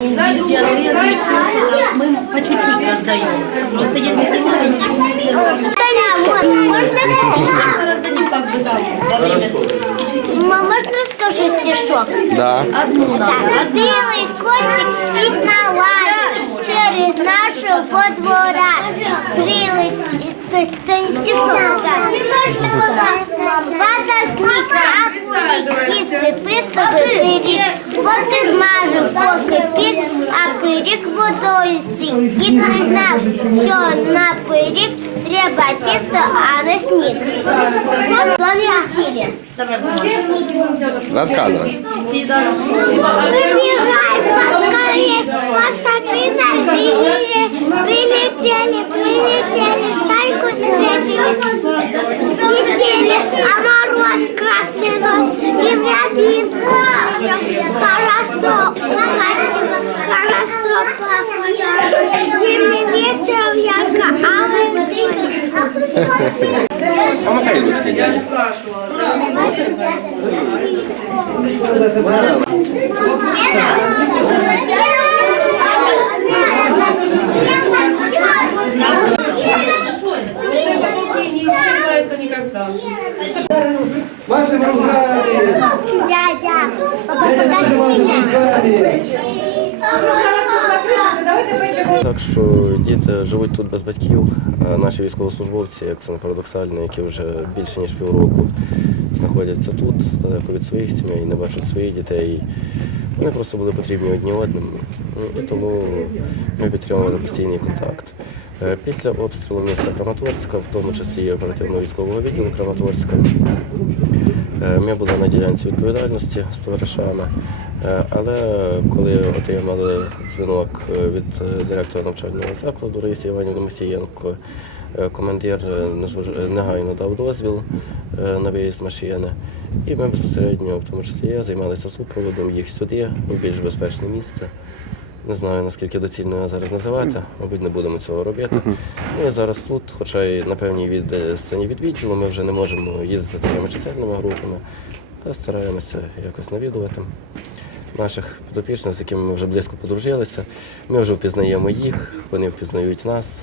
Везде разрешили, мы по чуть-чуть раздаем. Просто если ты маленький, мы раздадим как бы да, во время Мама, можно расскажу стишок? Да. одну надо. Так, Білий котик спить на лаві через нашого двора. Прилетить, то есть це не стишок. так. Ватажник апурик і сліпив собі пиріг. Поки змажив, поки пік, а пиріг водою стік. Кіт не знав, що на пиріг треба тісто, а не сніг. Слові вчили. Давай, бумажку. Рассказывай. И дальше. Выбегай поскорее, лошадки на береге. Прилетели, прилетели, стайку встретили. Летели, а мороз красный нос и вязинку. Хорошо, хорошо Помахай ручкой, дядя. Не исчерпается никогда. Вашим руками! Дядя, Дядя покажи меня. Так що діти живуть тут без батьків, наші військовослужбовці, як це не парадоксально, які вже більше ніж півроку знаходяться тут, далеко від своїх сімей, не бачать своїх дітей. Вони просто були потрібні одні одним. Ну, тому ми підтримували постійний контакт. Е, Після обстрілу міста Краматорська, в тому числі і оперативно-військового відділу Краматорська, Ми були на ділянці відповідальності з товаришами, Е, але коли отримали дзвінок е, від е, директора навчального закладу Раїси Іванівни Мосієнко, е, командир е, е, негайно дав дозвіл е, на виїзд машини. І ми безпосередньо, в тому числі я, займалися супроводом їх сюди, у більш безпечне місце. Не знаю, наскільки доцільно його зараз називати, мабуть, не будемо цього робити. Ми зараз тут, хоча й на певній від е, сцені від відділу, ми вже не можемо їздити такими чисельними групами, але стараємося якось навідувати наших підопічних, з якими ми вже близько подружилися. Ми вже впізнаємо їх, вони впізнають нас.